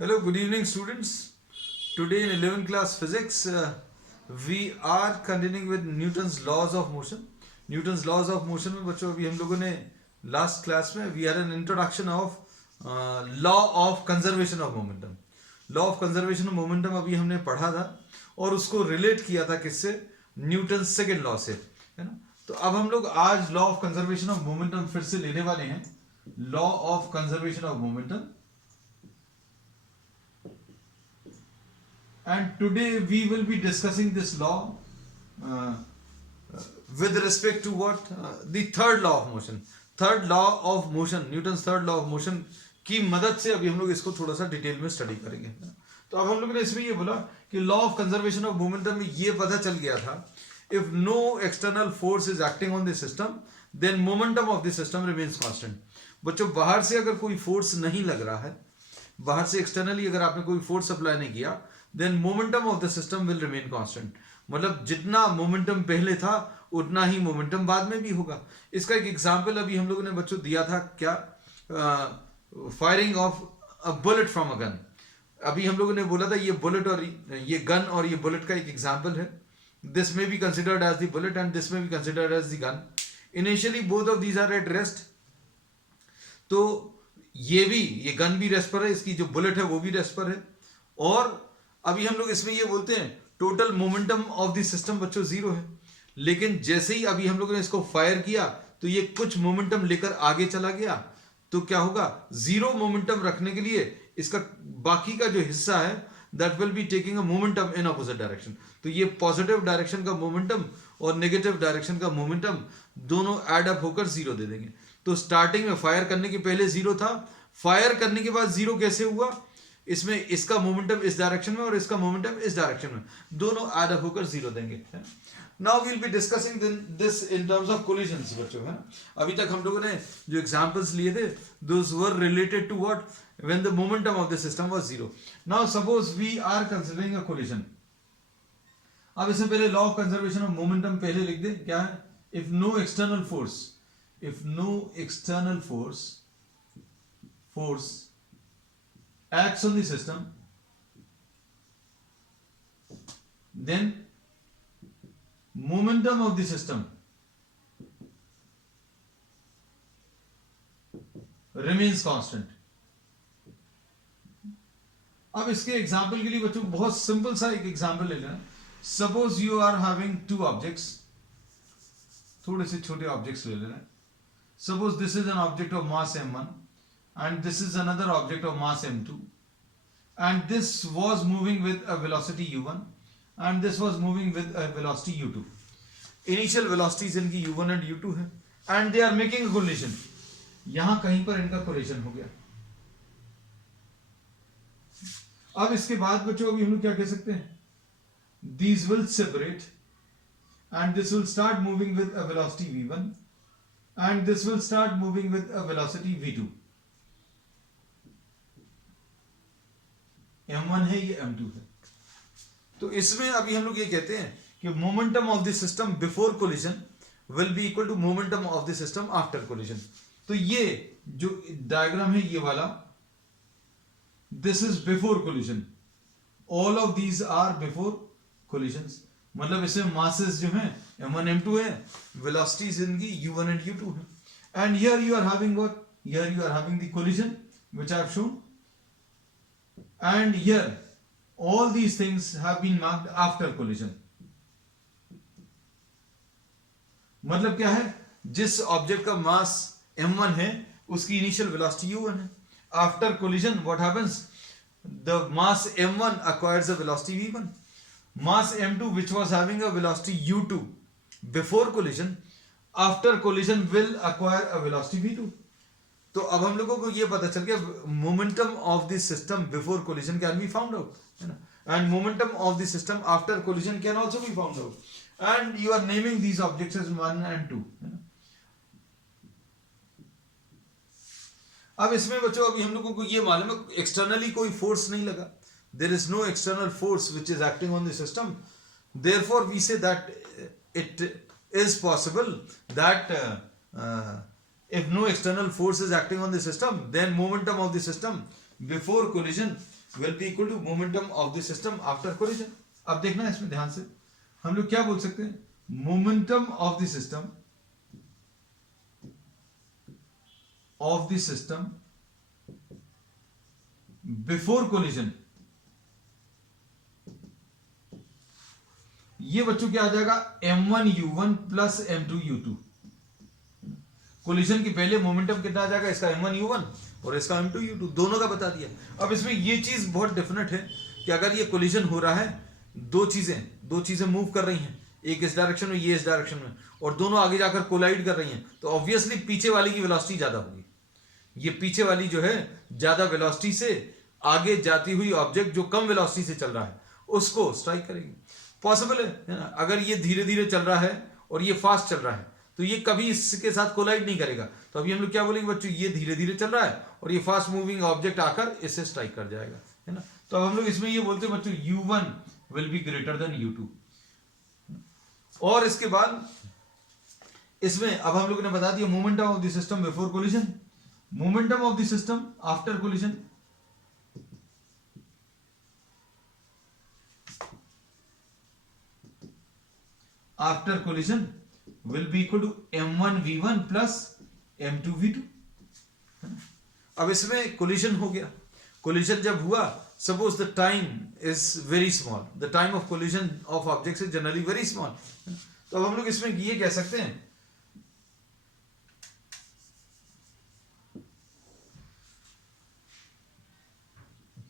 Hello, good evening, students. Today in 11th class physics, we are continuing with Newton's laws of motion. Newton's laws of motion में बच्चों अभी हम लोगों ने last class में we had an introduction of law of conservation of momentum. Law of conservation of momentum अभी हमने पढ़ा था और उसको relate किया था किससे? न्यूटन सेकेंड लॉ से, है ना? तो अब हम लोग आज law of conservation of momentum फिर से लेने वाले हैं. Law of conservation of momentum. And today we will be discussing this law uh, with respect to what? The third law of motion. Third law of motion, Newton's third law of motion की मदद से अभी हम लोग इसको थोड़ा सा detail में स्टडी करेंगे. तो अब हम लोग ने इसमें ये बोला कि law of conservation of momentum में ये पता चल गया था, if no external force is acting on the system then momentum of the system remains constant. बच्चों, बाहर से अगर कोई फोर्स नहीं लग रहा है, बाहर से एक्सटर्नली अगर आपने कोई फोर्स अप्लाई नहीं किया, then momentum of the system will remain constant. मतलब जितना मोमेंटम पहले था उतना ही मोमेंटम बाद में भी होगा. इसका एक एग्जांपल अभी हम लोगों ने बच्चों दिया था, क्या? Firing of a bullet from a gun. अभी हम लोगों ने बोला था ये बुलेट और ये गन और ये बुलेट का एक एग्जांपल है. This may be considered as the bullet and this may be considered as the gun. Initially both of these are at rest. तो ये गन भी रेस्ट पर है, इसकी जो बुलेट है वो भी रेस्ट पर है. और अभी हम लोग इसमें ये बोलते हैं total momentum of the system बच्चों जीरो है. लेकिन जैसे ही अभी हम लोगों ने इसको फायर किया तो ये कुछ मोमेंटम लेकर आगे चला गया. तो क्या होगा? जीरो मोमेंटम रखने के लिए इसका बाकी का जो हिस्सा है that will be taking a momentum in opposite direction. तो ये पॉजिटिव डायरेक्शन का मोमेंटम और नेगेटिव डायरेक्शन का मोमेंटम दोनों एड अप होकर जीरो दे देंगे. तो स्टार्टिंग में फायर करने के पहले जीरो था, फायर करने के बाद जीरो कैसे हुआ? इसमें इसका मोमेंटम इस डायरेक्शन में और इसका मोमेंटम इस डायरेक्शन में, दोनों ऐड अप होकर जीरो देंगे. Now we will be discussing this in terms of collisions बच्चों, है ना? अभी तक हम लोगों ने जो एग्जांपल्स लिए थे those were related to what? When the momentum of the system was zero. Now suppose we are considering a collision. अब इससे पहले law of conservation of momentum पहले लिख दे. क्या है? If no external force acts on the system, then momentum of the system remains constant. अब इसके एग्जाम्पल के लिए बच्चों बहुत सिंपल सा एक एग्जाम्पल ले लेना. Suppose you are having two objects, थोड़े से छोटे ऑब्जेक्ट्स ले लेना. Suppose this is an object of mass m1 and this is another object of mass m2, and this was moving with a velocity u1 and this was moving with a velocity u2. Initial velocities इनकी u1 and u2 है and they are making a collision. यहां कहीं पर इनका collision हो गया. अब इसके बाद बच्चों अभी हम लोग क्या कह सकते हैं? These will separate and this will start moving with a velocity v1 and this will start moving with a velocity v2. m1 है, ये m2 है. तो इसमें अभी हम लोग ये कहते हैं कि momentum of the system before collision will be equal to momentum of the system after collision. तो ये जो डायग्राम है ये वाला, this is before collision. All of these are before collisions. मतलब इसमें मासेस जो हैं m1 m2 है, वेलोसिटीज इनकी u1 and u2 है. And here you are having what? Here you are having the collision which I have shown. And here all these things have been marked after collision. मतलब क्या है? जिस object का मास m1 है उसकी initial velocity u1 है. After collision what happens? The mass m1 acquires a velocity v1. Mass m2 which was having a velocity u2 before collision, after collision will acquire a velocity v2. तो अब हम लोगों को ये पता चल गया momentum of the system before collision can be found out, है ना? And momentum of the system after collision can also be found out. And you are naming these objects as 1 and 2, है ना? अब इसमें बच्चों अभी हम लोगों को ये मालूम है एक्सटर्नली कोई फोर्स नहीं लगा. There is no external force which is acting on the system. Therefore we say that it is possible that if no external force is acting on the system, then momentum of the system before collision will be equal to momentum of the system after collision. अब देखना है इसमें ध्यान से, हम लोग क्या बोल सकते हैं, momentum of the system before collision. ये बच्चों क्या आ जाएगा, m1u1 प्लस m2u2. कोलिजन के पहले मोमेंटम कितना आ जाएगा, इसका m1u1 और इसका m2u2, दोनों का बता दिया. अब इसमें ये चीज बहुत डिफरेंट है कि अगर ये कोलिजन हो रहा है, दो चीजें मूव कर रही हैं, एक इस डायरेक्शन में, ये इस डायरेक्शन में, और दोनों आगे जाकर कोलाइड कर रही हैं, तो ऑब्वियसली पीछे वाली की वेलोसिटी ज्यादा होगी. ये पीछे वाली जो है ज्यादा वेलोसिटी से आगे जाती हुई ऑब्जेक्ट जो कम वेलोसिटी से चल रहा है उसको स्ट्राइक करेगी. पॉसिबल है ना, अगर ये धीरे धीरे चल रहा है और ये फास्ट चल रहा है तो ये कभी इसके साथ कोलाइड नहीं करेगा. तो अभी हम लोग क्या बोलेंगे बच्चों, ये धीरे धीरे चल रहा है और ये फास्ट मूविंग ऑब्जेक्ट आकर इससे स्ट्राइक कर जाएगा, है ना. तो अब हम लोग इसमें ये बोलते हैं बच्चों u1 will be greater than u2. और इसके बाद इसमें अब हम लोगों ने बता दिया momentum of the system before collision, momentum of the system after collision. After collision will be equal to m1v1 plus m2v2. अब इसमें कोलिजन हो गया. कोलिजन जब हुआ, suppose the time is very small, the time of collision of objects is generally very small. तो अब हम लोग इसमें ये कह सकते हैं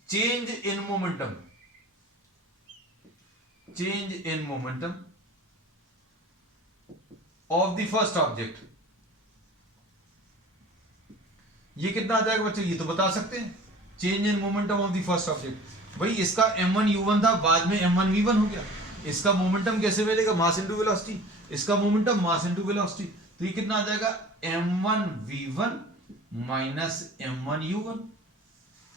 change in momentum of the first object. ये कितना आ जाएगा बच्चों, ये तो बता सकते हैं, change in momentum of the first object. भाई इसका m1u1 था, बाद में m1v1 हो गया. इसका मोमेंटम कैसे मिलेगा, मास इनटू वेलोसिटी. इसका मोमेंटम मास इनटू वेलोसिटी. तो ये कितना आ जाएगा, m1v1 माइनस m1u1.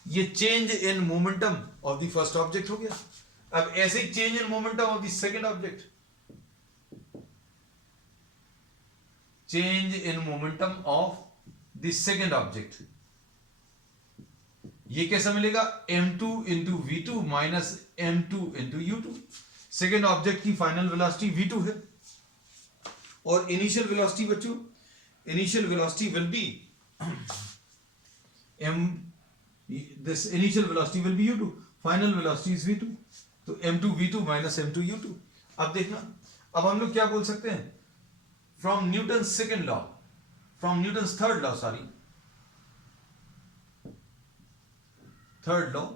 ये change in momentum of the first object हो गया. अब ऐसे ही change in momentum of the second object, change in momentum of the second object. ये कैसा मिलेगा, m2 into v2 minus m2 into u2. Second object की फाइनल वेलोसिटी v2 है और इनिशियल वेलोसिटी बच्चों, initial velocity will be this initial velocity will be u2, final velocity is v2. तो m2 v2 minus m2 u2. अब देखना, अब हम लोग क्या बोल सकते हैं, from Newton's second law, from Newton's third law, third law,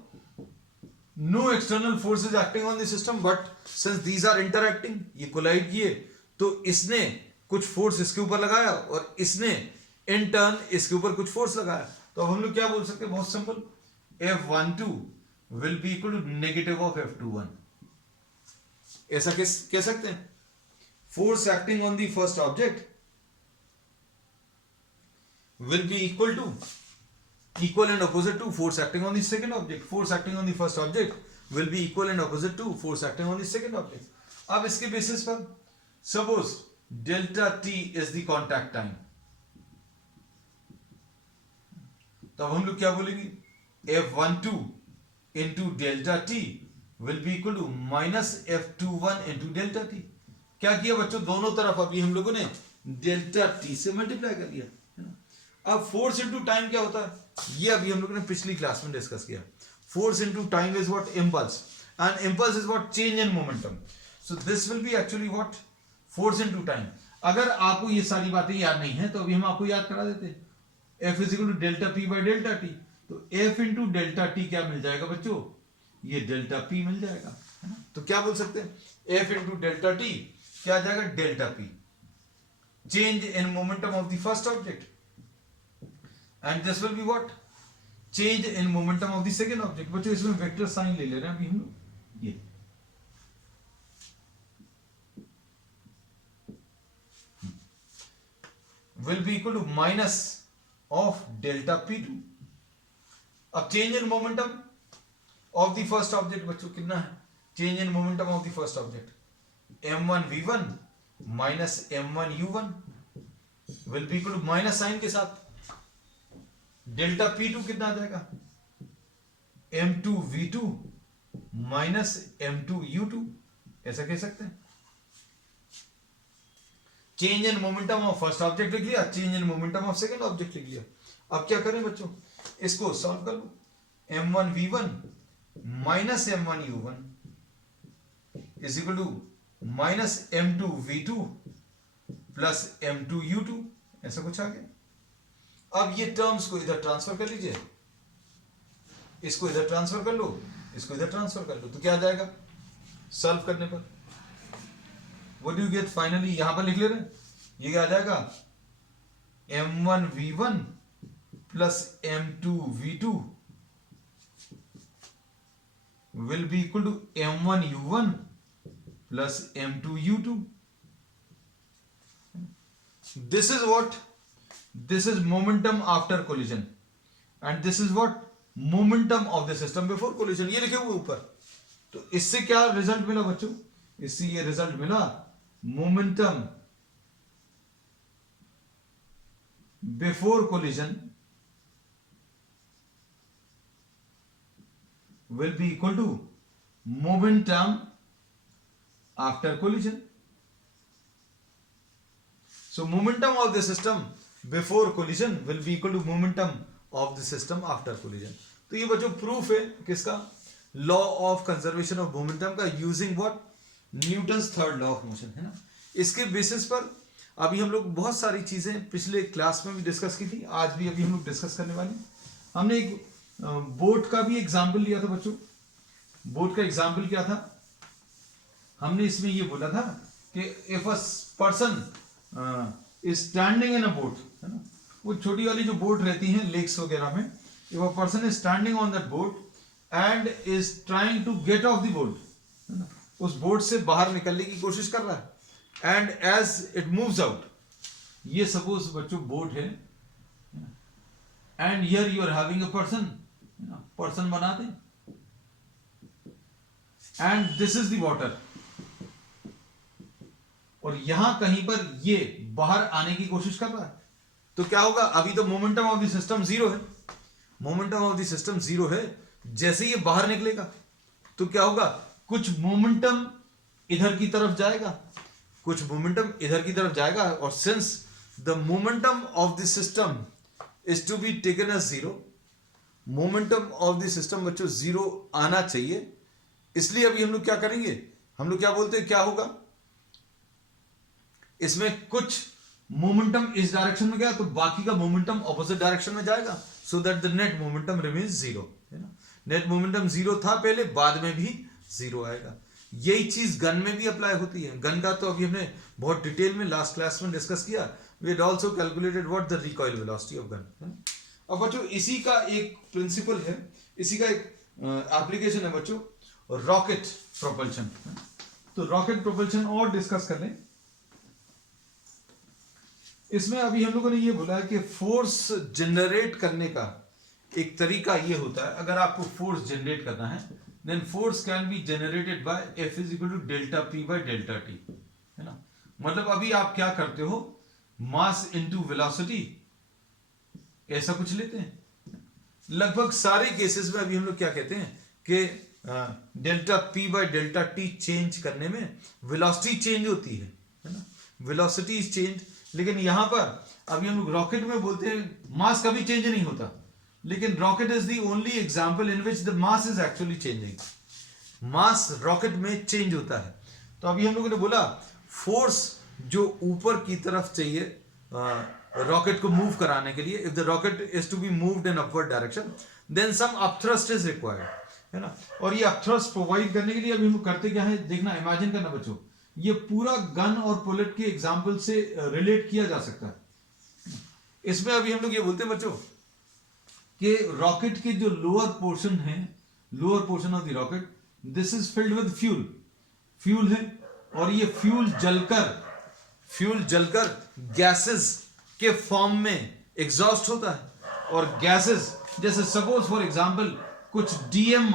no external force is acting on the system, but since these are interacting, ये कोलाइड किए, तो इसने कुछ फोर्स इसके ऊपर लगाया और इसने इन टर्न इसके ऊपर कुछ फोर्स लगाया. तो अब हम लोग क्या बोल सकते हैं, बहुत simple, F12 will be equal to negative of F21. ऐसा कह सकते हैं, force acting on the first object will be equal and opposite to force acting on the second object. Force acting on the first object will be equal and opposite to force acting on the second object. अब इसके basis पर suppose delta t is the contact time, तो अब हम लोग क्या बोलेंगे, F12 into delta t will be equal to minus F21 into delta t. क्या किया बच्चों, दोनों तरफ अभी हम लोगों ने डेल्टा टी से मल्टीप्लाई कर दिया, है ना. अब फोर्स इनटू टाइम क्या होता है, ये अभी हम लोगों ने पिछली क्लास में डिस्कस किया. Force into time is what, impulse, and impulse is what, change in momentum. So this will be actually what, force into time. अगर आपको ये सारी बातें याद नहीं है तो अभी हम आपको याद करा देते हैं. F is equal to delta p by delta t. तो F इंटू डेल्टा टी क्या मिल जाएगा बच्चों, ये डेल्टा पी मिल जाएगा, है ना. तो क्या बोल सकते हैं, F इंटू डेल्टा टी क्या आ जाएगा, delta P, change in momentum of the first object, and this will be what, change in momentum of the second object. बच्चों इसमें वेक्टर साइन ले ले रहे हैं अभी हम लोग, ये will be equal to minus of delta p2. अब change in momentum of the first object बच्चों कितना है, change in momentum of the first object m1v1 minus m1u1 will be equal to minus sign के साथ delta p2 कितना आ जाएगा, m2v2 minus m2u2, ऐसा कह सकते हैं। Change in momentum of first object लिख लिया, change in momentum of second object लिख लिया। अब क्या करें बच्चों, इसको सॉल्व कर लो। m1v1 minus m1u1 is equal to minus m2v2 plus m2u2, ऐसा कुछ आ गया। अब ये टर्म्स को इधर ट्रांसफर कर लीजिए, इसको इधर ट्रांसफर कर लो, इसको इधर ट्रांसफर कर लो, तो क्या आ जाएगा सॉल्व करने पर? What do you get finally? यहां पर लिख ले रहे हैं, ये क्या आ जाएगा m1v1 plus m2v2 will be equal to m1u1 plus m2u2। This is what? This is momentum after collision and this is what? Momentum of the system before collision। ये लिखे हुए ऊपर। तो इससे क्या रिजल्ट मिला बच्चों? इससे ये रिजल्ट मिला momentum before collision will be equal to momentum after collision। So momentum of the system before collision will be equal to momentum of the system after collision। तो ये बच्चों प्रूफ है किसका? Law of conservation of momentum का, using what? Newton's third law of motion, है ना। इसके basis पर अभी हम लोग बहुत सारी चीजें पिछले क्लास में भी डिस्कस की थी, आज भी अभी हम लोग डिस्कस करने वाले हैं। हमने एक बोट का भी एग्जाम्पल लिया था बच्चों। बोट का एग्जाम्पल क्या था? हमने इसमें ये बोला था कि if a person standing in a boat, है ना, वो छोटी वाली जो बोट रहती हैं लेक्स वगैरह में, if a person is standing on that boat and is trying to get off the boat, है ना, उस बोट से बाहर निकलने की कोशिश कर रहा है, and as it moves out, ये सपोज बच्चों बोट है, and here you are having a person, person बना दें, and this is the water, और यहां कहीं पर ये बाहर आने की कोशिश कर रहा है, तो क्या होगा? अभी तो momentum of the system zero है, momentum of the system zero है। जैसे ये बाहर निकलेगा तो क्या होगा? कुछ मोमेंटम इधर की तरफ जाएगा, कुछ मोमेंटम इधर की तरफ जाएगा, और since the momentum of the system is to be taken as zero, momentum of the system बच्चों जीरो आना चाहिए, इसलिए अभी हम लोग क्या करेंगे? हम लोग क्या बोलते हैं, क्या होगा? इसमें कुछ मोमेंटम इस डायरेक्शन में गया तो बाकी का मोमेंटम ऑपोजिट डायरेक्शन में जाएगा, so that the net momentum remains zero, है ना। नेट मोमेंटम जीरो था पहले, बाद में भी जीरो आएगा। यही चीज गन में भी अप्लाई होती है। गन का तो अभी हमने बहुत डिटेल में लास्ट क्लास में डिस्कस किया। We had also calculated what the recoil velocity of gun, है ना। अब बच्चों इसी का एक प्रिंसिपल है, इसी का एक एप्लीकेशन है बच्चों, रॉकेट प्रोपल्शन। तो रॉकेट प्रोपल्शन और डिस्कस कर लें। इसमें अभी हम लोगों ने ये बोला है कि फोर्स जनरेट करने का एक तरीका ये होता है, अगर आपको फोर्स जनरेट करना है, then force can be generated by F is equal to delta P by delta T, है ना। मतलब अभी आप क्या करते हो, मास इनटू वेलोसिटी, ऐसा कुछ लेते हैं। लगभग सारे केसेस में अभी हम लोग क्या कहते हैं कि delta P by delta T change करने में वेलोसिटी चेंज होती है ना, वेलोसिटी इज चेंज। लेकिन यहां पर अभी हम लोग रॉकेट में बोलते हैं मास कभी चेंज नहीं होता, लेकिन rocket is the only example in which the mass is actually changing. Mass rocket में चेंज होता है। तो अभी हम लोगों ने बोला फोर्स जो ऊपर की तरफ चाहिए रॉकेट को मूव कराने के लिए, if the rocket is to be moved in upward direction, then some upthrust is required, है ना। और ये अपथ्रस्ट प्रोवाइड करने के लिए अभी हम लोग करते क्या है, देखना, इमेजिन करना बच्चों, ये पूरा गन और बुलेट के एग्जाम्पल से रिलेट किया जा सकता है। इसमें अभी हम लोग ये बोलते हैं बच्चों कि रॉकेट के जो लोअर पोर्शन है, lower portion of the rocket, this is filled with fuel, fuel है, और ये फ्यूल जलकर गैसेस के फॉर्म में एग्जॉस्ट होता है। और गैसेस जैसे सपोज फॉर एग्जांपल कुछ डीएम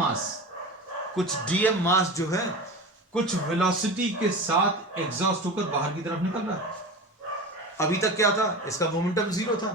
मास जो है कुछ वेलोसिटी के साथ एग्जॉस्ट होकर बाहर की तरफ निकल रहा है। अभी तक क्या था, इसका मोमेंटम जीरो था,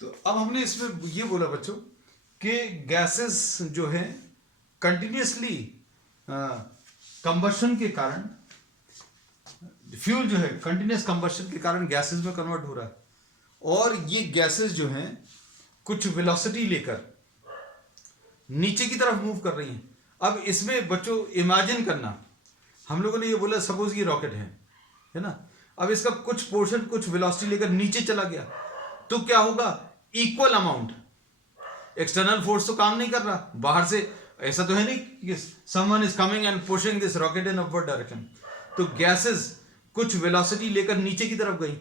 तो अब हमने इसमें ये बोला बच्चों कि गैसेस जो है कंटिन्यूसली कंबशन के कारण, फ्यूल जो है कंटिन्यूस कंबशन के कारण गैसेस में कन्वर्ट हो रहा है, और ये गैसेस जो हैं कुछ वेलोसिटी लेकर नीचे की तरफ मूव कर रही हैं। अब इसमें बच्चों इमेजिन करना, हम लोगों ने ये बोला सपोज ये रॉकेट है ना, अब इसका कुछ पोर्शन कुछ वेलोसिटी लेकर नीचे चला गया, तो क्या होगा, इक्वल अमाउंट, एक्सटर्नल फोर्स तो काम नहीं कर रहा बाहर से, ऐसा तो है नहीं कि someone is coming and pushing this rocket in upward direction, तो गैसेस कुछ वेलोसिटी लेकर नीचे की तरफ गई,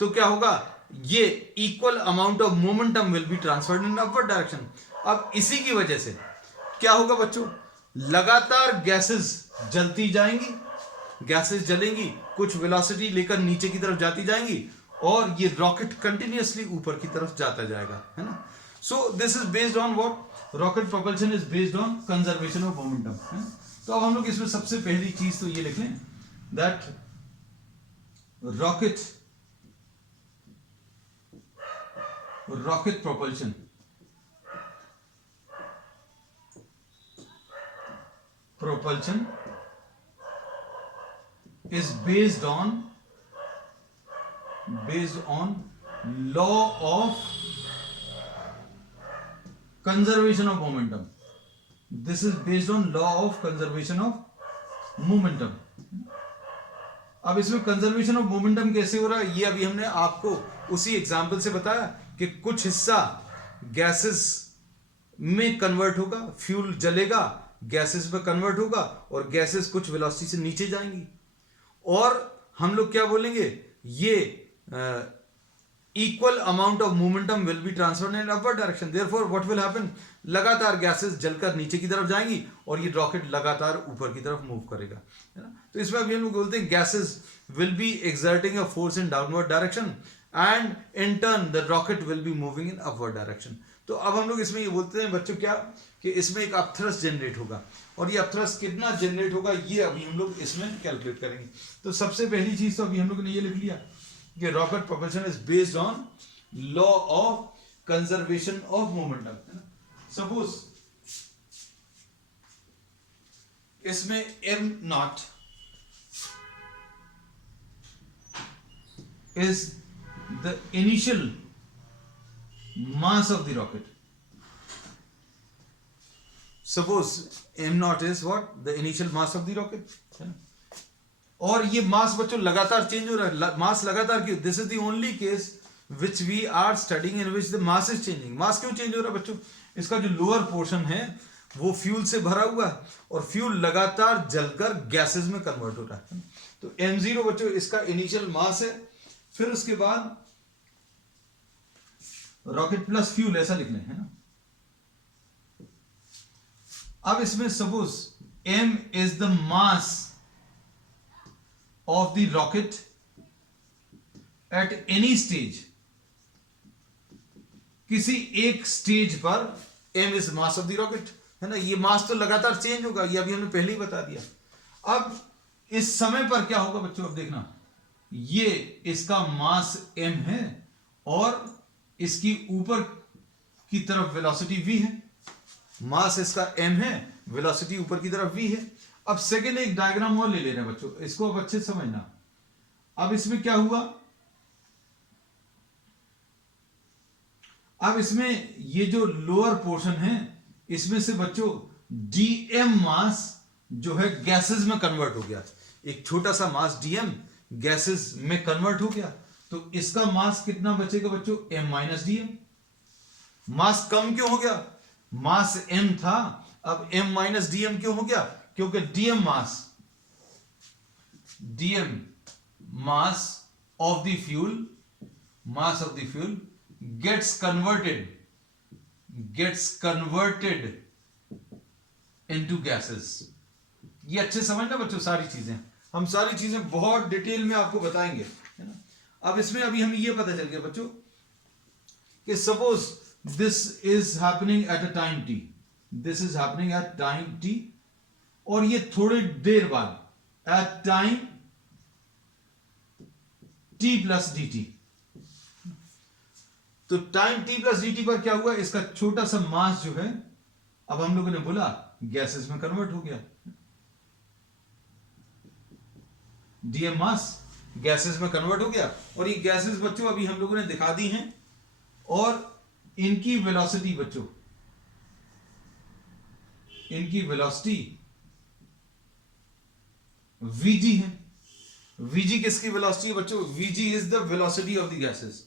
तो क्या होगा, ये equal amount of momentum will be transferred in upward direction. अब इसी की वजह से क्या होगा बच्चों, लगातार गैसेस जलती जाएंगी, गैसेस जलेंगी, कुछ वेलोसिटी लेकर नीचे की तरफ जाती जाएंगी, और ये रॉकेट कंटिन्यूअसली ऊपर की तरफ जाता जाएगा, है ना। So this is based on what, rocket propulsion is based on conservation of momentum. तो अब हम लोग इसमें सबसे पहली चीज तो ये लिख लें that rocket propulsion is based on law of conservation of momentum. This is based on law of conservation of momentum. अब इसमें कंजर्वेशन ऑफ मोमेंटम कैसे हो रहा है, ये अभी हमने आपको उसी एग्जांपल से बताया कि कुछ हिस्सा गैसेस में कन्वर्ट होगा, फ्यूल जलेगा, गैसेस में कन्वर्ट होगा, और गैसेस कुछ वेलोसिटी से नीचे जाएंगी, और हम लोग क्या बोलेंगे, ये equal amount of momentum will be transferred in upward direction, therefore what will happen, लगातार गैसेस जलकर नीचे की तरफ जाएंगी और ये रॉकेट लगातार ऊपर की तरफ मूव करेगा, है ना। तो इसमें अभी हम लोग बोलते हैं gases will be exerting a force in downward direction and in turn the rocket will be moving in upward direction. तो अब हम लोग इसमें ये बोलते हैं बच्चों क्या, कि इसमें एक अपथ्रस्ट जनरेट होगा, और ये अपथ्रस्ट कितना जनरेट होगा ये अभी हम लोग इसमें कैलकुलेट करेंगे। तो सबसे पहली चीज तो अभी हम लोग ने ये लिख लिया कि rocket propulsion is based on law of conservation of momentum. Suppose इसमें m not is the initial mass of the rocket. Suppose m naught is what, the initial mass of the rocket, है ना? और ये मास बच्चों लगातार change हो रहा है, मास लगातार क्यों, this is the only case which we are studying in which the mass is changing. Mass क्यों चेंज हो रहा है बच्चों, इसका जो लोअर पोर्शन है वो फ्यूल से भरा हुआ है, और फ्यूल लगातार जलकर गैसेस में कन्वर्ट हो रहा है। तो m0 बच्चों इसका इनिशियल मास है, फिर उसके बाद रॉकेट प्लस फ्यूल ऐसा लिख लें, है ना। अब इसमें suppose m is the mass of the rocket at any stage, किसी एक स्टेज पर m is mass of the rocket, है ना। ये मास तो लगातार चेंज होगा, ये अभी हमने पहले ही बता दिया। अब इस समय पर क्या होगा बच्चों, अब देखना, ये इसका मास m है और इसकी ऊपर की तरफ वेलोसिटी v है, मास इसका m है, वेलोसिटी ऊपर की तरफ v है। अब सेकेंड एक डायग्राम और ले ले रहे हैं बच्चों, इसको अब अच्छे से समझना। अब इसमें क्या हुआ, अब इसमें ये जो लोअर पोर्शन है इसमें से बच्चों dm मास जो है गैसेस में कन्वर्ट हो गया, एक छोटा सा मास dm गैसेस में कन्वर्ट हो गया, तो इसका मास कितना बचेगा बच्चों, m माइनस dm। मास कम क्यों हो गया, मास m था, अब m माइनस dm क्यों हो गया, क्योंकि dm mass of the fuel gets converted into gases। ये अच्छे समझना बच्चों, सारी चीजें हम सारी चीजें बहुत डिटेल में आपको बताएंगे, है ना। अब इसमें अभी हमें ये पता चल गया बच्चों कि suppose this is happening at a time t, this is happening at time t, और ये थोड़ी देर बाद at time t plus dt। तो टाइम t प्लस dt पर क्या हुआ, इसका छोटा सा मास जो है, अब हम लोगों ने बोला गैसेस में कन्वर्ट हो गया, dm मास गैसेस में कन्वर्ट हो गया। और ये गैसेस बच्चों अभी हम लोगों ने दिखा दी हैं, और इनकी वेलोसिटी बच्चों, इनकी वेलोसिटी vg है। vg किसकी वेलोसिटी है बच्चों, vg is the velocity of the gases,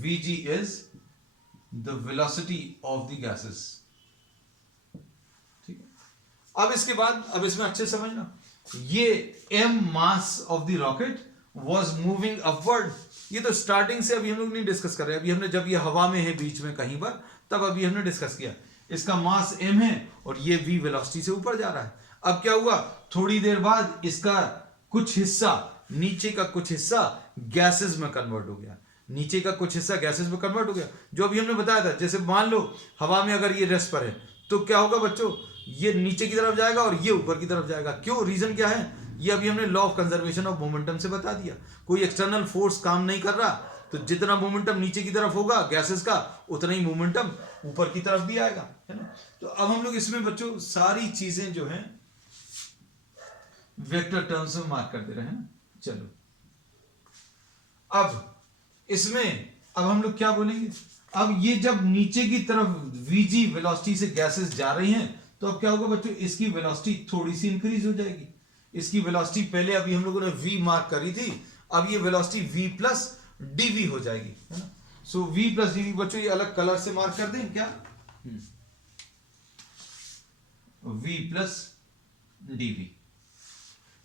vg is the velocity of the gases. ठीक है, अब इसके बाद, अब इसमें अच्छे समझना, ये m mass of the rocket was moving upward. ये तो स्टार्टिंग से अभी हम लोग नहीं डिस्कस कर रहे, अभी हमने जब ये हवा में है बीच में कहीं पर, तब अभी हमने डिस्कस किया। इसका मास m है और ये v वेलोसिटी से ऊपर जा रहा है। अब क्या हुआ, थोड़ी देर बाद इसका कुछ हिस्सा, नीचे का कुछ हिस्सा गैसेस में कन्वर्ट हो गया, नीचे का कुछ हिस्सा गैसेस में कन्वर्ट हो गया, जो अभी हमने बताया था। जैसे मान लो हवा में अगर ये रेस्ट पर है, तो क्या होगा बच्चों, ये नीचे की तरफ जाएगा और ये ऊपर की तरफ जाएगा। क्यों, रीजन क्या है, ये अभी हमने law of conservation of momentum से बता दिया। कोई एक्सटर्नल फोर्स काम नहीं कर रहा, तो जितना मोमेंटम नीचे की तरफ होगा गैसेस का, उतना ही मोमेंटम ऊपर की तरफ भी आएगा, है ना। तो अब हम लोग इसमें बच्चों सारी चीजें जो हैं वेक्टर टर्म्स में मार्क कर दे रहे हैं। चलो अब इसमें, अब हम लोग क्या बोलेंगे, अब ये जब नीचे की तरफ vg वेलोसिटी से गैसेस जा रही हैं, तो अब क्या होगा बच्चों, इसकी वेलोसिटी थोड़ी सी इंक्रीज हो जाएगी। इसकी वेलोसिटी पहले अभी हम लोगों ने v मार्क करी थी, अब ये वेलोसिटी v प्लस dv हो जाएगी, है ना। सो v प्लस dv बच्चों ये अलग कलर से मार्क कर दें क्या, v प्लस dv।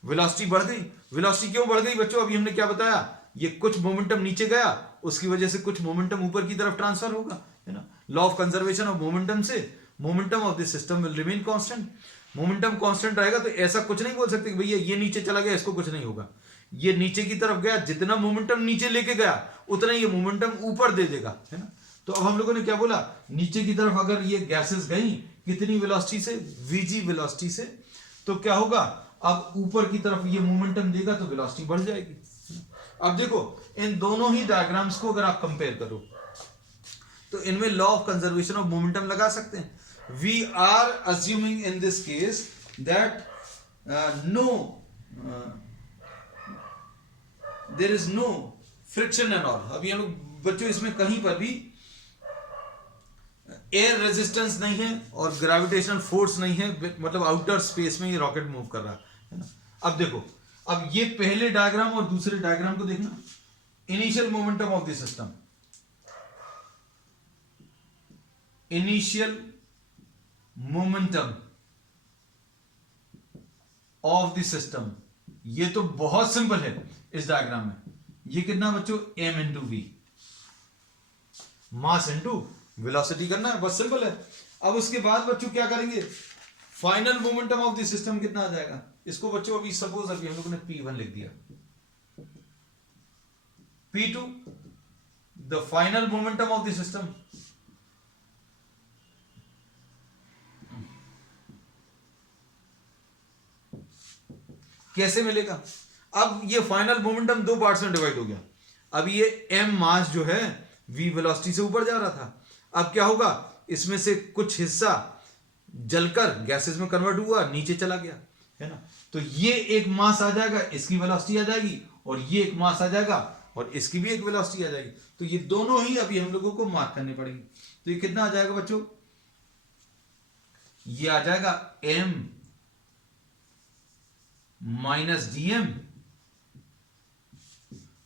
वेलोसिटी बढ़ गई। वेलोसिटी क्यों बढ़ गई बच्चों, अभी हमने क्या बताया, ये कुछ मोमेंटम नीचे गया, उसकी वजह से कुछ मोमेंटम ऊपर की तरफ ट्रांसफर होगा, है ना। Law of conservation of momentum से momentum of the system will remain constant. Momentum constant रहेगा तो ऐसा कुछ नहीं बोल सकते कि भैया ये नीचे चला गया इसको कुछ नहीं होगा। ये नीचे की तरफ गया, जितना मोमेंटम नीचे लेके गया उतना ये मोमेंटम ऊपर दे देगा, है ना। तो अब हम लोगों ने क्या बोला, नीचे की तरफ अगर ये गैसेस गई कितनी वेलोसिटी से, vg वेलोसिटी से, तो क्या होगा, अब ऊपर की तरफ ये मोमेंटम देगा तो वेलोसिटी बढ़ जाएगी। अब देखो इन दोनों ही डायग्राम्स को अगर आप कंपेयर करो, तो इनमें law of conservation of momentum लगा सकते हैं। We are assuming in this case that there is no friction and all. अभी हम लोग बच्चों इसमें कहीं पर भी एयर रेजिस्टेंस नहीं है और ग्रेविटेशनल फोर्स नहीं है, मतलब आउटर स्पेस में ये रॉकेट मूव कर रहा है ना। अब देखो, अब ये पहले डायग्राम और दूसरे डायग्राम को देखना, initial momentum of the system, initial momentum of the system, ये तो बहुत सिंपल है इस डायग्राम में। ये कितना बच्चों, m into V, mass into velocity करना है, बस सिंपल है। अब उसके बाद बच्चों क्या करेंगे, final momentum of the system कितना आ जाएगा, इसको बच्चों अभी सपोज अभी हम लोगों ने p1 लिख दिया, p2 the final momentum of the system, कैसे मिलेगा। अब ये फाइनल मोमेंटम दो पार्ट्स में डिवाइड हो गया। अब ये m मास जो है v वेलोसिटी से ऊपर जा रहा था, अब क्या होगा, इसमें से कुछ हिस्सा जलकर गैसेस में कन्वर्ट हुआ, नीचे चला गया, है ना। तो ये एक मास आ जाएगा, इसकी वेलोसिटी आ जाएगी, और ये एक मास आ जाएगा और इसकी भी एक वेलोसिटी आ जाएगी। तो ये दोनों ही अभी हम लोगों को मार्क करनी पड़ेगी। तो ये कितना आ जाएगा बच्चों, ये आ जाएगा m माइनस dm,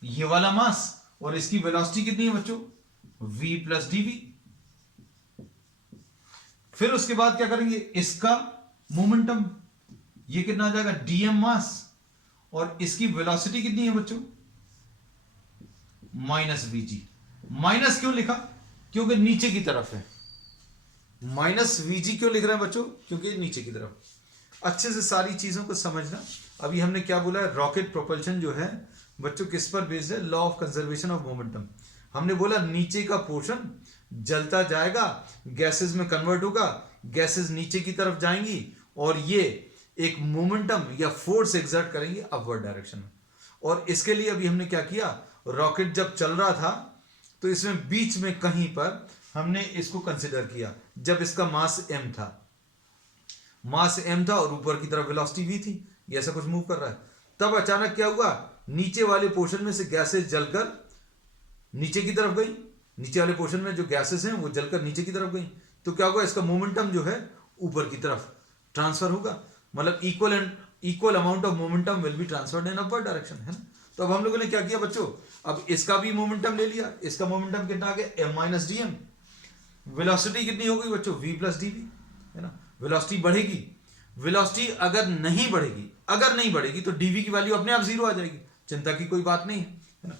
ये वाला मास, और इसकी वेलोसिटी कितनी है बच्चों, v प्लस dv। फिर उसके बाद क्या करेंगे, इसका मोमेंटम, ये कितना आ जाएगा, dm मास, और इसकी वेलोसिटी कितनी है बच्चों, माइनस vg। माइनस क्यों लिखा, क्योंकि नीचे की तरफ है। माइनस vg क्यों लिख रहे हैं बच्चों, क्योंकि नीचे की तरफ। अच्छे से सारी चीजों को समझना। अभी हमने क्या बोला है, रॉकेट प्रोपल्शन जो है बच्चों किस पर बेस्ड है, law of conservation of momentum. हमने बोला नीचे का पोर्शन जलता जाएगा, गैसेस में कन्वर्ट होगा, गैसेस नीचे की तरफ जाएंगी और ये एक मोमेंटम या फोर्स एक्सर्ट करेंगे अपवर्ड डायरेक्शन में। और इसके लिए अभी हमने क्या किया, रॉकेट जब चल रहा था तो इसमें बीच में कहीं पर हमने इसको कंसिडर किया जब इसका मास m था, मास m था और ऊपर की तरफ वेलोसिटी v थी, ये ऐसा कुछ मूव कर रहा है। तब अचानक क्या हुआ, नीचे वाले पोर्शन में से गैसेस जलकर नीचे की तरफ गई, नीचे वाले पोर्शन में जो गैसेस हैं वो जलकर नीचे की तरफ गई, तो क्या होगा, इसका मोमेंटम जो है ऊपर की तरफ ट्रांसफर होगा, मतलब equal amount of momentum will be transferred in upward direction, है ना। तो अब हम लोगों ने क्या किया बच्चों, अब इसका भी मोमेंटम ले लिया, इसका मोमेंटम कितना आ गया, m minus D M. Velocity कितनी हो गई बच्चों, v प्लस डी वी, है ना। वेलोसिटी बढ़ेगी, वेलोसिटी अगर नहीं बढ़ेगी तो dv की वैल्यू अपने आप जीरो आ जाएगी, चिंता की कोई बात नहीं है ना।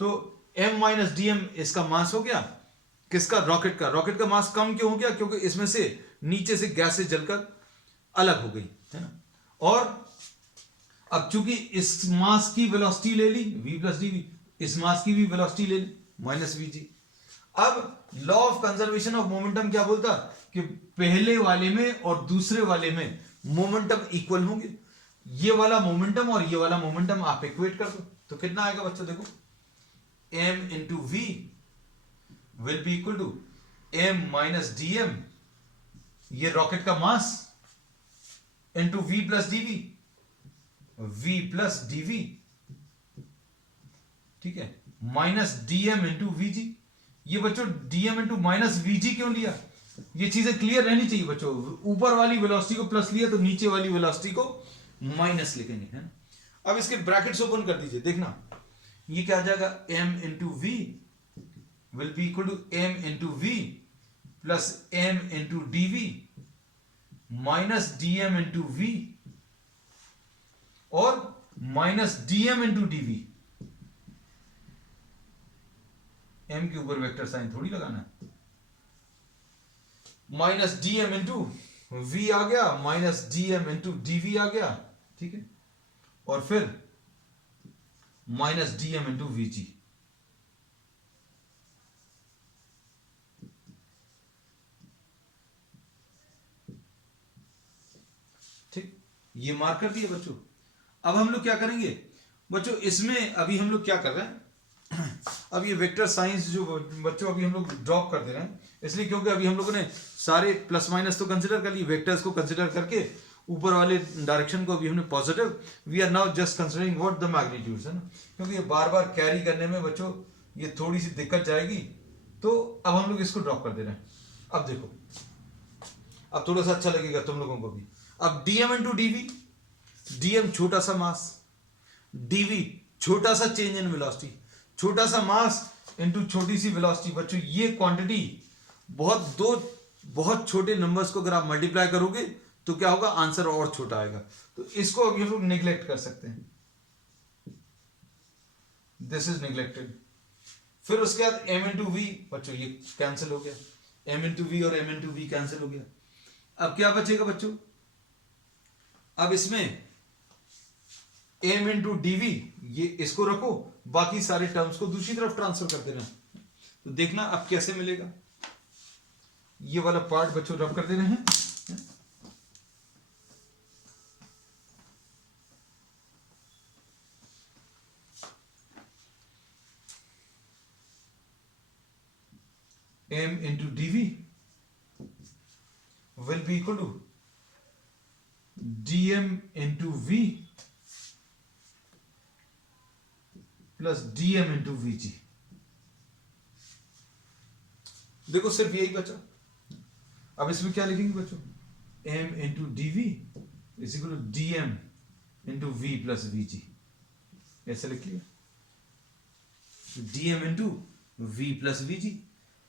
तो m माइनस डी एम इसका मास हो गया, किसका, रॉकेट का मास कम क्यों हो गया, क्योंकि इसमें से नीचे से गैसेस जलकर अलग हो गई, है ना। और अब चूंकि इस मास की वेलोसिटी ले ली v प्लस डी वी, इस मास की भी वेलोसिटी ले ली माइनस वी जी। अब law of conservation of momentum क्या बोलता कि पहले वाले में और दूसरे वाले में मोमेंटम इक्वल होंगे, ये वाला मोमेंटम और ये वाला मोमेंटम आप इक्वेट कर दो, तो कितना आएगा बच्चों, देखो m into v will be equal to m minus D m, ये रॉकेट का mass, into v plus d v, v plus d v, ठीक है, माइनस डीएम इंटू वीजी। ये बच्चों डीएम इंटू माइनस वीजी क्यों लिया, ये चीजें क्लियर रहनी चाहिए बच्चों। ऊपर वाली वेलोसिटी को प्लस लिया तो नीचे वाली वेलोसिटी को माइनस लिखेंगे, है ना। अब इसके ब्रैकेट्स ओपन कर दीजिए, देखना ये क्या आ जाएगा, m into v will be equal to m into v plus m into d v minus d m into v और minus d m into d v. m के ऊपर वेक्टर साइन थोड़ी लगाना है, माइनस डीएम इंटू वी आ गया, माइनस डीएम इंटू डीवी आ गया, ठीक है, और फिर माइनस डीएम इंटू वीजी। ठीक, ये मार्क कर दिए बच्चों। अब हम लोग क्या करेंगे बच्चों, इसमें अभी हम लोग क्या कर रहे हैं, अब ये वेक्टर साइंस जो बच्चों अभी हम लोग ड्रॉप कर दे रहे हैं, इसलिए क्योंकि अभी हम लोगों ने सारे प्लस माइनस तो कंसिडर कर लिए, वेक्टर्स को कंसिडर करके ऊपर वाले डायरेक्शन को अभी हमने positive, we are now just considering what the magnitudes, है ना, क्योंकि ये बार बार कैरी करने में बच्चों ये थोड़ी सी दिक्कत जाएगी, तो अब हम लोग इसको ड्रॉप कर दे रहे हैं। अब देखो, अब थोड़ा सा अच्छा लगेगा तुम लोगों को भी। अब डीएम इंटू डीवी, डीएम छोटा सा मास, डीवी छोटा सा चेंज इन वेलोसिटी, छोटा सा मास इनटू छोटी सी वेलोसिटी। बच्चों ये क्वांटिटी बहुत छोटे नंबर्स को अगर आप मल्टीप्लाई करोगे तो क्या होगा, आंसर और छोटा आएगा, तो इसको अभी हम लोग निगलेक्ट कर सकते हैं, दिस इज निगलेक्टेड। फिर उसके बाद m इंटू वी, बच्चों ये कैंसिल हो गया, m इंटू वी और m इंटू वी कैंसिल हो गया। अब क्या बचेगा बच्चों, अब इसमें m इंटू डीवी, ये इसको रखो, बाकी सारे टर्म्स को दूसरी तरफ ट्रांसफर कर देना, तो देखना अब कैसे मिलेगा। ये वाला पार्ट बच्चों रब कर देना है, m into D V will be equal to dm into v plus dm into V G. देखो सिर्फ यही बचा। अब इसमें क्या लिखेंगे बच्चों, m into D V is equal to dm into v plus V G, ऐसे लिख लिया, dm into v plus V G.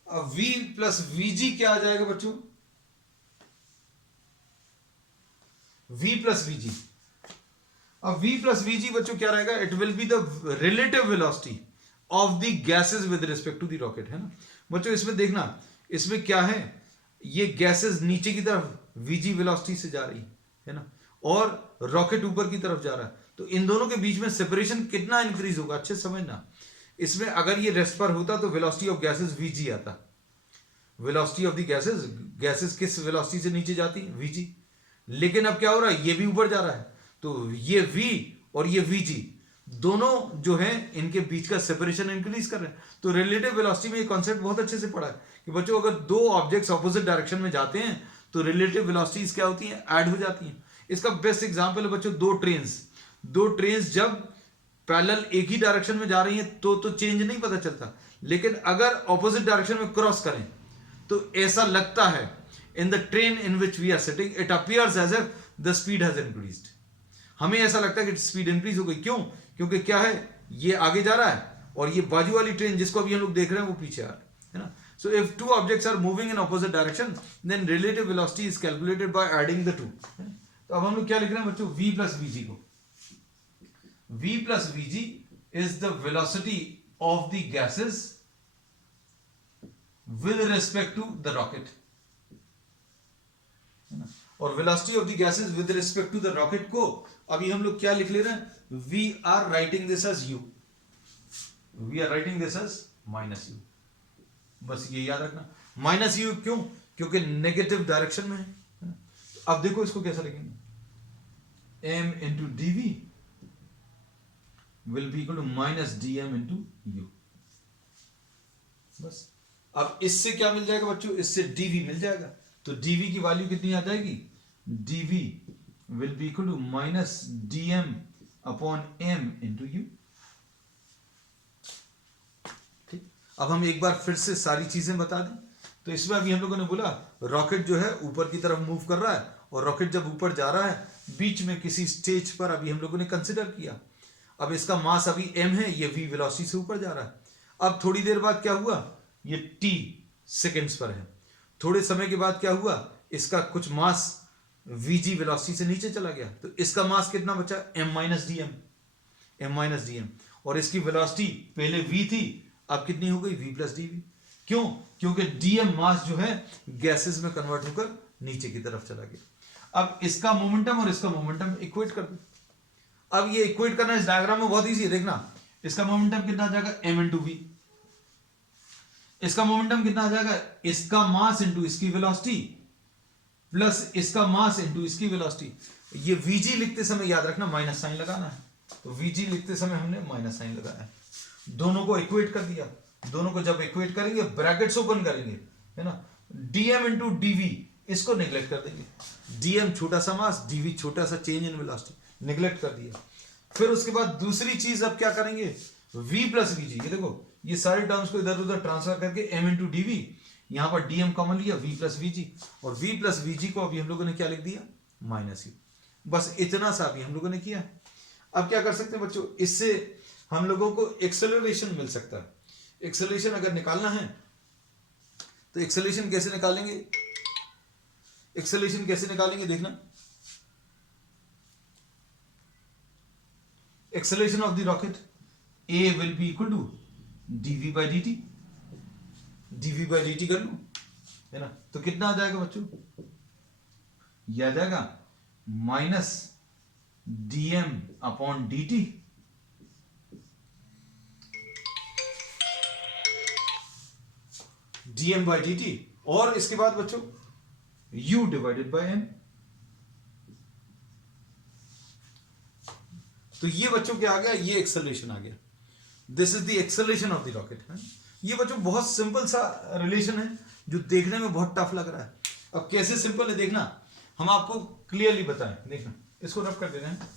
अब v प्लस वीजी क्या आ जाएगा बच्चों, v प्लस वीजी। अब v प्लस वीजी बच्चों क्या रहेगा, it will be the relative velocity of the gases with respect to the rocket, है ना बच्चों। इसमें देखना, इसमें क्या है, ये गैसेस नीचे की तरफ वीजी वेलोसिटी से जा रही है ना, और रॉकेट ऊपर की तरफ जा रहा है, तो इन दोनों के बीच में सेपरेशन कितना इंक्रीज होगा, अच्छे समझना। इसमें अगर ये रेस्ट पर होता तो वेलोसिटी ऑफ गैसेस वीजी आता, वेलोसिटी ऑफ द गैसेस किस वेलोसिटी से नीचे जाती, वीजी। लेकिन अब क्या हो रहा है, ये भी ऊपर जा रहा है, तो ये v और ये vg, दोनों जो है इनके बीच का सेपरेशन इंक्रीज कर रहे हैं। तो रिलेटिव वेलोसिटी में ये कॉन्सेप्ट बहुत अच्छे से पढ़ा है कि बच्चों अगर दो ऑब्जेक्ट्स ऑपोजिट डायरेक्शन में जाते हैं तो रिलेटिव वेलोसिटीज क्या होती हैं, ऐड हो जाती हैं। इसका बेस्ट एग्जांपल है बच्चों दो ट्रेन्स जब पैरेलल एक ही डायरेक्शन में जा रही हैं तो चेंज नहीं पता चलता, लेकिन अगर ऑपोजिट डायरेक्शन में क्रॉस करें तो ऐसा लगता है in the train in which we are sitting it appears as if the speed has increased. हमें ऐसा लगता है कि स्पीड इंक्रीज हो गई। क्यों? क्योंकि क्या है, ये आगे जा रहा है और ये बाजू वाली ट्रेन जिसको अभी हम लोग देख रहे हैं वो पीछे आ रहा है ना। So if two objects are moving in opposite direction then relative velocity is calculated by adding the two. तो अब हम लोग क्या लिख रहे हैं बच्चों, v प्लस वीजी को। v प्लस वीजी is the velocity of the gases with respect to the rocket, और velocity of the gases with respect to the rocket को अभी हम लोग क्या लिख ले रहे हैं, we are writing this as u, we are writing this as minus u। बस ये याद रखना, माइनस u क्यों? क्योंकि नेगेटिव डायरेक्शन में है। अब देखो इसको कैसा लिखेंगे, m into D V will be equal to minus D M into U. बस अब इससे क्या मिल जाएगा बच्चों, इससे dv मिल जाएगा। तो dv की वैल्यू कितनी आ जाएगी, dv will be equal to minus D M upon M into U. ठीक, अब हम एक बार फिर से सारी चीजें बता दें। तो इसमें अभी हम लोगों ने बोला रॉकेट जो है ऊपर की तरफ मूव कर रहा है, और रॉकेट जब ऊपर जा रहा है बीच में किसी स्टेज पर अभी हम लोगों ने कंसिडर किया। अब इसका मास अभी m है, ये v वेलोसिटी से ऊपर जा रहा है। अब थोड़ी देर बाद क्या हुआ, ये t सेकेंड्स पर है। थोड़े समय के बाद क्या हुआ, इसका कुछ मास vg वेलोसिटी से नीचे चला गया, तो इसका मास कितना बचा, m माइनस डी एम, और इसकी वेलोसिटी पहले v थी, अब कितनी हो गई, v प्लस डी वी। क्यों? क्योंकि dm मास जो है गैसेस में कन्वर्ट होकर नीचे की तरफ चला गया। अब इसका मोमेंटम और इसका मोमेंटम इक्वेट कर दो। अब ये इक्वेट करना इस डायग्राम में बहुत इजी है, देखना इसका मोमेंटम कितना आ जाएगा, m इंटू वी। इसका मोमेंटम कितना आ जाएगा, इसका मास इंटू इसकी वेलोसिटी प्लस इसका मास इंटू इसकी वेलोसिटी। ये vg लिखते समय याद रखना माइनस साइन लगाना है, तो vg लिखते समय हमने माइनस साइन लगाया है। दोनों को इक्वेट कर दिया, दोनों को जब इक्वेट करेंगे ब्रैकेट्स ओपन करेंगे, है ना, dm इंटू dv इसको नेग्लेक्ट कर देंगे। dm छोटा सा मास, dv छोटा सा चेंज इन वेलोसिटी, नेग्लेक्ट कर दिया। फिर उसके बाद दूसरी चीज अब क्या करेंगे, v प्लस वीजी, ये देखो ये सारे टर्म्स को इधर उधर ट्रांसफर करके m इंटू डी वी, यहां पर dm कॉमन लिया, v प्लस वीजी, और v प्लस वीजी को अभी हम लोगों ने क्या लिख दिया, माइनस यू। बस इतना सा अभी हम लोगों ने किया। अब क्या कर सकते हैं बच्चों, इससे हम लोगों को एक्सेलरेशन मिल सकता है। एक्सेलरेशन अगर निकालना है तो एक्सेलरेशन कैसे निकालेंगे, एक्सेलरेशन कैसे निकालेंगे देखना, acceleration of the rocket a will be equal to dv by dt, dv by dt कर लूं, है ना, तो कितना आ जाएगा बच्चों, यह आ जाएगा minus dm upon dt dm by dt, और इसके बाद बच्चों u डिवाइडेड बाय m। तो ये बच्चों क्या आ गया, ये एक्सेलरेशन आ गया। This is the acceleration of the rocket. ये बच्चों बहुत सिंपल सा रिलेशन है जो देखने में बहुत टफ लग रहा है। अब कैसे सिंपल है देखना, हम आपको क्लियरली बताएं, देखना इसको रब कर दे रहे हैं।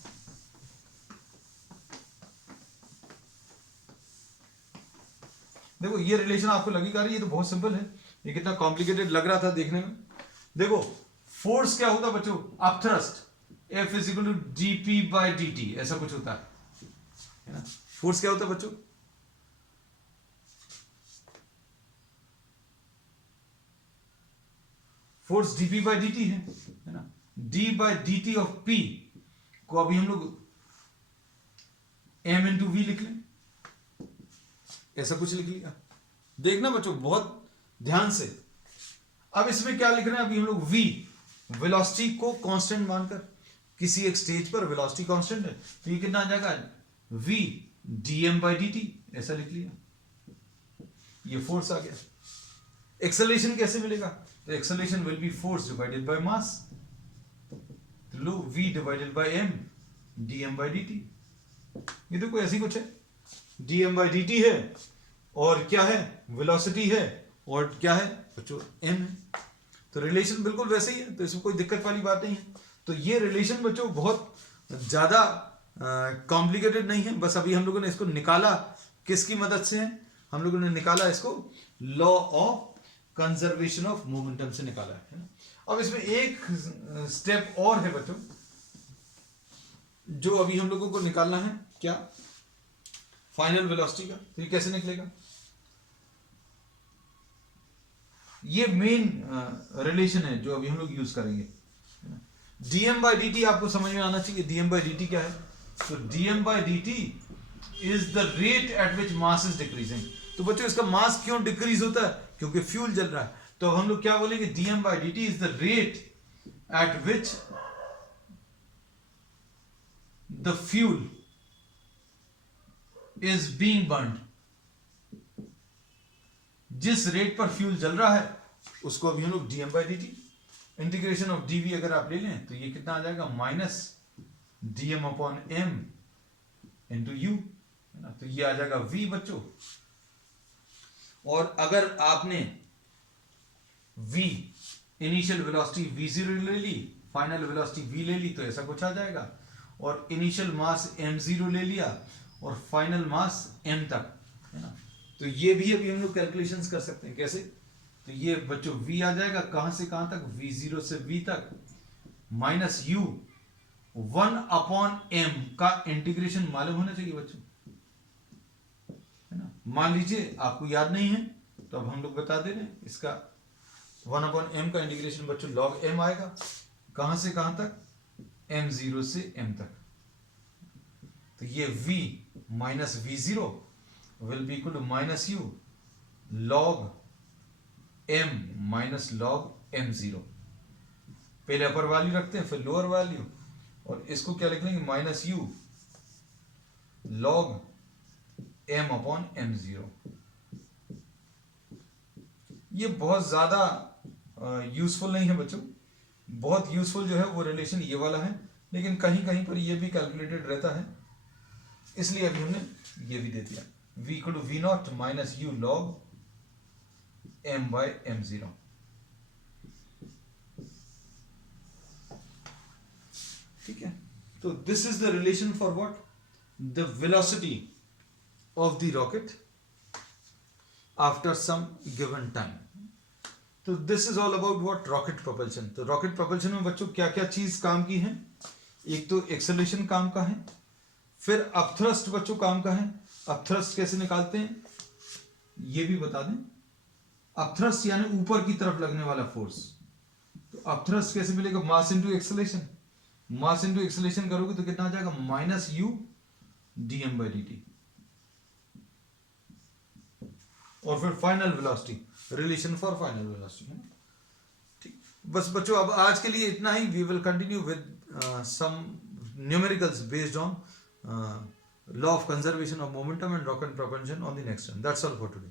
देखो ये रिलेशन आपको लगेगा ये तो बहुत सिंपल है, ये कितना कॉम्प्लिकेटेड लग रहा था देखने में। देखो फोर्स क्या होता बच्चों, upthrust F is equal to dp by dt, ऐसा कुछ होता है ना। फोर्स क्या होता है बच्चों, फोर्स dp बाई dt है ना। d by dt of p को अभी हम लोग m इंटू वी लिख लें, ऐसा कुछ लिख लिया। देखना बच्चों बहुत ध्यान से, अब इसमें क्या लिख रहे हैं, अभी हम लोग v वेलोसिटी को कांस्टेंट मानकर, किसी एक स्टेज पर वेलोसिटी कांस्टेंट है, तो ये कितना आ जाएगा, v dm बाई dt, ऐसा लिख लिया। ये फोर्स आ गया। एक्सेलरेशन कैसे मिलेगा, तो acceleration will be force divided by mass, low v divided by m dm by dt। ये तो कोई ऐसी कुछ है, dm by dt है और क्या है, वेलोसिटी है और क्या है बच्चों, m है। तो रिलेशन बिल्कुल वैसे ही है, तो इसमें कोई दिक्कत वाली बात नहीं है। तो ये रिलेशन बच्चों बहुत ज़्यादा कॉम्प्लिकेटेड नहीं है, बस अभी हम लोगों ने इसको निकाला किसकी मदद से है, हम लोगों ने निकाला इसको law of conservation of momentum से निकाला है ना। अब इसमें एक स्टेप और है बच्चों जो अभी हम लोगों को निकालना है, क्या, फाइनल वेलोसिटी का। तो ये कैसे निकलेगा, ये मेन रिलेशन है जो अभी हम लोग यूज करेंगे। dm by dt आपको समझ में आना चाहिए, dm by dt क्या है। तो dm by dt is the rate at which mass is decreasing. तो बच्चों इसका मास क्यों डिक्रीज होता है, क्योंकि फ्यूल जल रहा है। तो अब हम लोग क्या बोलेंगे, dm by dt is the rate at which the fuel is being burned. जिस रेट पर फ्यूल जल रहा है उसको अभी हम लोग dm by dt, integration of dv अगर आप ले लें तो ये कितना आ जाएगा, minus dm upon m into you, है ना। तो ये आ जाएगा v बच्चों। और अगर आपने v इनिशियल वेलोसिटी v0 ले ली, फाइनल वेलोसिटी v ले ली, तो ऐसा कुछ आ जाएगा। और इनिशियल मास m0 ले लिया और फाइनल मास m तक, है ना। तो ये भी अभी हम लोग कैलकुलेशंस कर सकते हैं, कैसे। तो ये बच्चों v आ जाएगा कहां से कहां तक, v0 से v तक, माइनस u 1 अपॉन m का इंटीग्रेशन मालूम होना चाहिए बच्चों, है ना। मान लीजिए आपको याद नहीं है तो अब हम लोग बता दे रहे हैं, इसका 1 अपॉन m का इंटीग्रेशन बच्चों log m आएगा, कहां से कहां तक, m0 से m तक। तो ये v minus v0 will be equal to minus u log m minus log m0। पहले अपर वैल्यू रखते हैं फिर लोअर वैल्यू, और इसको क्या लिख लेंगे, minus u log m upon m0। ये बहुत ज्यादा यूजफुल नहीं है बच्चों, बहुत यूजफुल जो है वो रिलेशन ये वाला है, लेकिन कहीं कहीं पर ये भी कैलकुलेटेड रहता है, इसलिए अभी हमने ये भी दे दिया, v equal to v not minus u log m by m0। ठीक है, तो this is the relation for what, the velocity of the rocket after some given time. तो this is all about what, rocket propulsion. तो rocket propulsion में बच्चों क्या क्या चीज काम की है, एक तो एक्सेलरेशन काम का है, फिर अपथ्रस्ट बच्चों काम का है। अपथ्रस्ट कैसे निकालते हैं ये भी बता दें, अपथ्रस्ट यानी ऊपर की तरफ लगने वाला फोर्स। तो अपथ्रस्ट कैसे मिलेगा, mass into acceleration, mass into acceleration करोगे तो कितना आ जाएगा, minus u dm by dt। और फिर final velocity, relation for final velocity, है ना। ठीक, बस बच्चों अब आज के लिए इतना ही। We will continue with some numericals based on law of conservation of momentum and rocket propulsion on the next one. That's all for today.